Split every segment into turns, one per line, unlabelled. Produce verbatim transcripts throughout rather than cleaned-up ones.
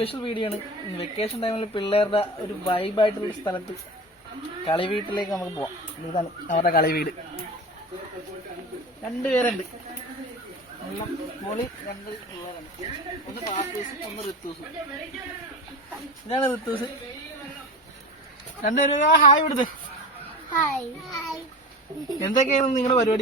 Special video ആണ്. Vacation ടൈമിൽ പിള്ളേരുടെ ഒരു വൈബായിട്ടുള്ള സ്ഥലത്ത് കളി വീട്ടിലേക്ക് നമുക്ക് പോവാം. ഇതാണ് അവരുടെ കളി വീട്. രണ്ടുപേരുണ്ട്, നല്ല പൊളി രണ്ട് പിള്ളേരാണ്. ഒന്ന് പാത്തൂസും ഒന്ന് ഋത്തൂസും. ഇതാണ് ഋത്തൂസ്. രണ്ടുപേരും ഹായ് വിടുത്. എന്തൊക്കെയാണ് നിങ്ങളുടെ പരിപാടി?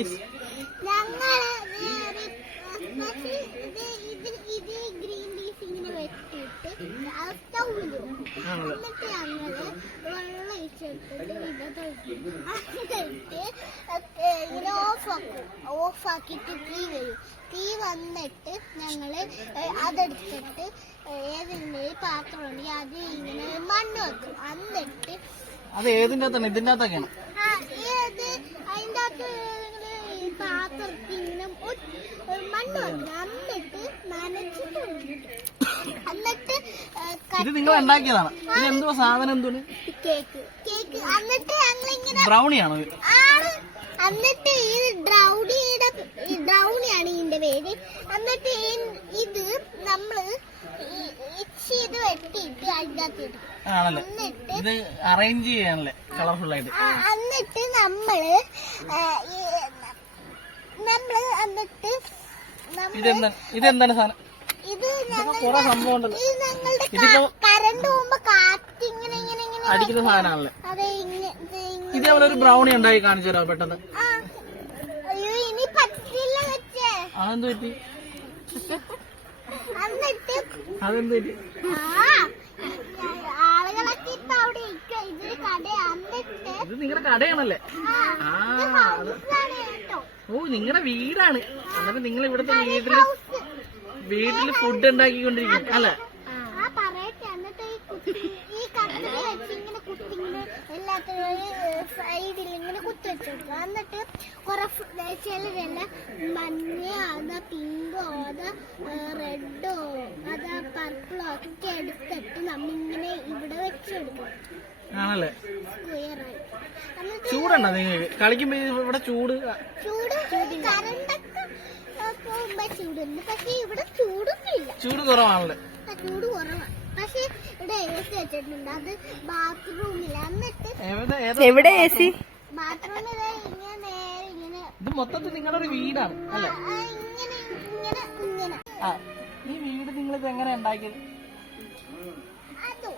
ഓഫാക്കിട്ട് തീ വരും. തീ വന്നിട്ട് ഞങ്ങള് അതെടുത്തിട്ട് ഏതിന്റെ പാത്രം ഉണ്ടെങ്കിൽ അത് ഇങ്ങനെ മണ്ണ് വെക്കും. എന്നിട്ട്
അത് ഏതിന്റെ അകത്താണ്? ഇതിന്റെ അകത്തൊക്കെയാണ്
ഏത് അതിന്റെ അകത്ത് പാത്രത്തിൽ ഇങ്ങനെ മണ്ണ് വെക്കും. എന്നിട്ട് നനച്ചിട്ട് എന്നിട്ട്
ഇത് നിങ്ങൾ ഉണ്ടാക്കിയതാണ്. ഇത് എന്തോ സാധനം? എന്താണ്?
കേക്ക്. കേക്ക്. എന്നിട്ട് ഞങ്ങളിങ്ങനെ
ബ്രൗണിയാണോ?
എന്നിട്ട് ഈ ബ്രൗണിയുടെ ബ്രൗണിയാണ് ഇതിന്റെ പേര്. എന്നിട്ട് ഇത് നമ്മള് ഇത് വെട്ടിയിട്ട് അതിനകത്ത്
ആണല്ലേ? ഇത് അറേഞ്ച് ചെയ്യാനല്ലേ കളർഫുൾ ആയിട്ട്.
എന്നിട്ട് നമ്മള് നമ്മള് എന്നിട്ട്
ഇതെന്താണ് ഇതെന്താണ് സാധനം?
ഇത്
കുറെ സംഭവം ഉണ്ടല്ലോ.
ഇതിപ്പോ കറണ്ട് പോകുമ്പോ കാറ്റ് ഇങ്ങനെ ഇങ്ങനെ ഇങ്ങനെ
അടിക്കുന്ന സാധനമാണല്ലേ?
അതെ.
ഇത് അവരൊരു ബ്രൗണി ഉണ്ടാക്കി കാണിച്ചു തരാം പെട്ടെന്ന്.
അയ്യോ ഇനി പറ്റില്ല വെച്ചേ.
അതെന്ത് പറ്റി?
എന്നിട്ട്
അതെന്ത് പറ്റി?
ആളുകളൊക്കെ ഇപ്പൊ അവിടെ ഇതൊരു കട. എന്നിട്ട്
ഇത് നിങ്ങളുടെ കടയാണല്ലേ? ആ ഓ, നിങ്ങളുടെ വീടാണ്. എന്നിട്ട് നിങ്ങൾ ഇവിടുത്തെ വീട്ടില് വീട്ടില് ഫുഡ് ഉണ്ടാക്കിക്കൊണ്ടിരിക്കും അല്ലെ?
പറയട്ടെ. എന്നിട്ട് ഈ കത്തിരി വെച്ച് ഇങ്ങനെ കുത്തിങ്ങനെ എല്ലാത്തിനും സൈഡിൽ ഇങ്ങനെ കുത്തി വെച്ചെടുക്കുക. എന്നിട്ട് കുറെ ചിലരെല്ലാം മഞ്ഞ അതാ പിങ്കോ അതാ റെഡോ അതാ പർപ്പിളോ ഒക്കെ എടുത്തിട്ട് നമ്മിങ്ങനെ ഇവിടെ വെച്ചെടുക്കും.
ആണല്ലേ?
സ്ക്വയറായി.
ചൂടുണ്ടോ നിങ്ങൾക്ക് കളിക്കുമ്പോ? ഇവിടെ ചൂട്
ചൂട് കറണ്ടൊക്കെ പോകുമ്പോ ചൂടുണ്ട്. പക്ഷെ ഇവിടെ ചൂടൊന്നുമില്ല.
ചൂട് കുറവാണല്ലേ?
ചൂട് കുറവാണ്. പക്ഷെ ഇവിടെ എ സി വെച്ചിട്ടുണ്ട്. അത് ബാത്റൂമില്ല. എന്നിട്ട്
എവിടെ എ സി?
ബാത്റൂമിൽ ഇങ്ങനെ നേരെ ഇങ്ങനെ.
ഇത് മൊത്തത്തിൽ നിങ്ങളുടെ ഒരു വീടാണ് അല്ലെ?
ഇങ്ങനെ ഇങ്ങനെ ഇങ്ങനെ.
ആ, ഈ വീട് നിങ്ങളിത് എങ്ങനെ ഉണ്ടാക്കിയത്?
അതോ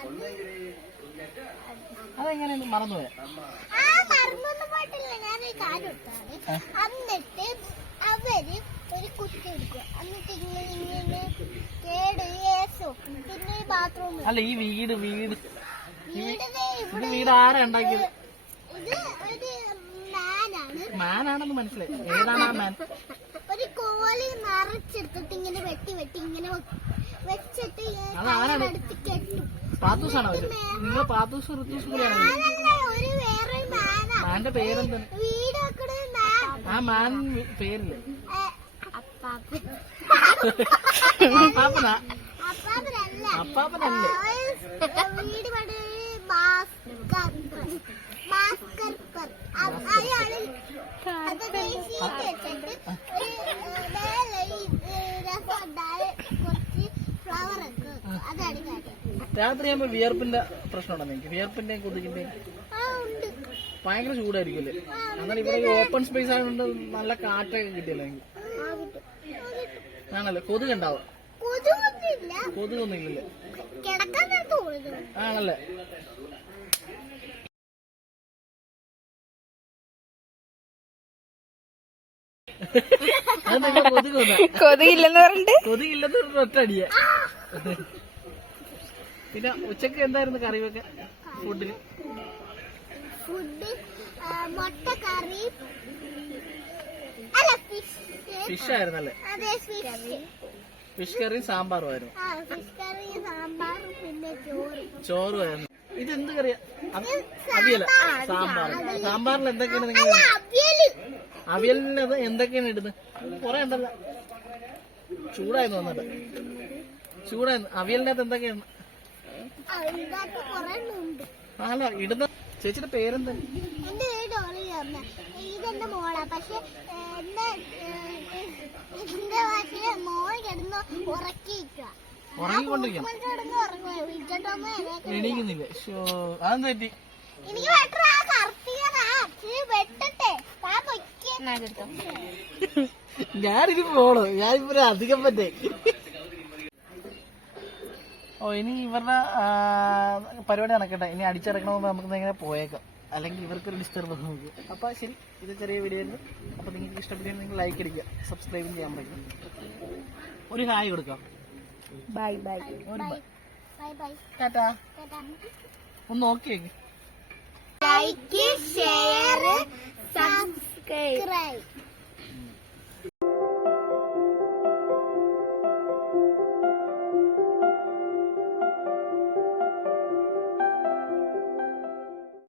അതെങ്ങനെയാണ്? മറന്നുപോയ?
ആ മറന്നൊന്നും പോയിട്ടില്ല. ഞാനൊരു കാര്യം എടുത്താണ്. എന്നിട്ട് അവര് ഒരു കുത്തി എടുക്കുക. എന്നിട്ട് ഇങ്ങനെ ഇങ്ങനെ കേട് ഏസോ പിന്നെ ബാത്റൂം.
അല്ല, ഈ വീട് വീട്
വീട്
വീട് ആരാ ഉണ്ടാക്കിയത്?
ഇത് ഒരു മാനാണ്.
മാനാണെന്ന് മനസ്സിലായി. ഏതാണ് ആ മാൻ?
ഒരു കോലി നിറച്ചെടുത്തിട്ട് ഇങ്ങനെ വെട്ടി വെട്ടി ഇങ്ങനെ വെച്ചിട്ട് അടുത്ത് കെട്ടും.
പാത്തൂസാണോ അവര്? നിങ്ങൾ പാത്തൂസ് ഋത്തൂസ് കൂടിയാണോ?
ഒരു വേറെ മാനാ.
മാന്റെ പേരെന്താണ്?
വീട് വെക്കണ മാൻ.
ആ മാൻ പേരില്ലേ?
അപ്പാപ്പനാ?
അപ്പാപ്പനല്ലേ? അപ്പാപ്പനല്ലേ?
വീട് പണി ഭാസ്കർ ഭാസ്കർ അയാള് ഷീറ്റ് വെച്ചിട്ട് കുറച്ച് ഫ്ലവർ ഒക്കെ അതാണ് കാര്യം.
രാത്രിയാകുമ്പോ വിയർപ്പിന്റെ പ്രശ്നമുണ്ടോ നിങ്ങൾക്ക്? വിയർപ്പിന്റെയും കൊതുകിന്റെയും ഭയങ്കര ചൂടായിരിക്കും അല്ലേ? എന്നാൽ ഇവിടെ ഓപ്പൺ സ്പേസ് ആയതുകൊണ്ട് നല്ല കാറ്റൊക്കെ കിട്ടിയല്ലോ നിങ്ങൾക്ക്? ആണല്ലേ? കൊതുക് ഉണ്ടാവും? കൊതുകൊന്നും ഇല്ലല്ലേ? ആണല്ലേ? അതെന്താ കൊതുക്?
കൊതുകില്ലെന്ന് പറഞ്ഞിട്ട്
കൊതുകില്ലെന്ന് ഒറ്റടിയാ. പിന്നെ ഉച്ചക്ക് എന്തായിരുന്നു കറി വെക്കാൻ? ഫുഡിന്
ഫുഡ് മുട്ട കറി
ഫിഷ് ആയിരുന്നല്ലേ? ഫിഷ് കറിയും സാമ്പാറും ആയിരുന്നു. ചോറും ആയിരുന്നു. ഇതെന്ത് കറിയാ? അവിയല? സാമ്പാർ. സാമ്പാറിൽ എന്തൊക്കെയാണ് നിങ്ങൾ? അവിയലിന് അത് എന്തൊക്കെയാണ് ഇടുന്നത്? കുറെ ഉണ്ടല്ലോ. ചൂടായിരുന്നു വന്നിട്ട്. ചൂടായിരുന്നു. അവിയലിന്റെ അകത്ത് എന്തൊക്കെയാണ്? അല്ല, ഇടുന്ന ചേച്ചിയുടെ പേരെന്താ?
എന്റെ പേര് ഓളിയമ്മ. ഇതെന്റെ മോളാ. പക്ഷെ എന്റെ ഇതിന്റെ ഭാഷയില് മോൾ കിടന്ന് ഉറക്കിയിരിക്കുക.
ഉറങ്ങിക്കൊണ്ടിരിക്കണം. എണീക്കുന്നില്ല. ഷോ അതെന്ത് പറ്റി?
എനിക്ക് വെട്ടറാ, കറുത്തിയതാ. ഇച്ചിരി വെട്ടട്ടെ. താ പൊയ്ക്ക്.
ഞാനിനി പോണു. ഞാനിപ്പോ അധികം പറ്റേ. ഓ ഇനി ഇവരുടെ പരിപാടി നടക്കട്ടെ. ഇനി അടിച്ചിറക്കണമെന്ന് നമുക്ക് ഇങ്ങനെ പോയേക്കാം. അല്ലെങ്കിൽ ഇവർക്കൊരു ഡിസ്റ്റർബ് നോക്കും. അപ്പൊ ശരി, ഇത് ചെറിയ വീഡിയോ ആയിരുന്നു. അപ്പൊ നിങ്ങൾക്ക് ഇഷ്ടപ്പെട്ടെങ്കിൽ നിങ്ങൾ ലൈക്ക് അടിക്കുക, സബ്സ്ക്രൈബും ചെയ്യാൻ പറ്റും. ഒരു ഹായ് കൊടുക്കാം.
Bye bye.
ഒരു ബൈ.
Bye bye.
ടാറ്റാ.
ടാറ്റാ.
ഒന്ന് നോക്കിയേ.
Like, share, subscribe.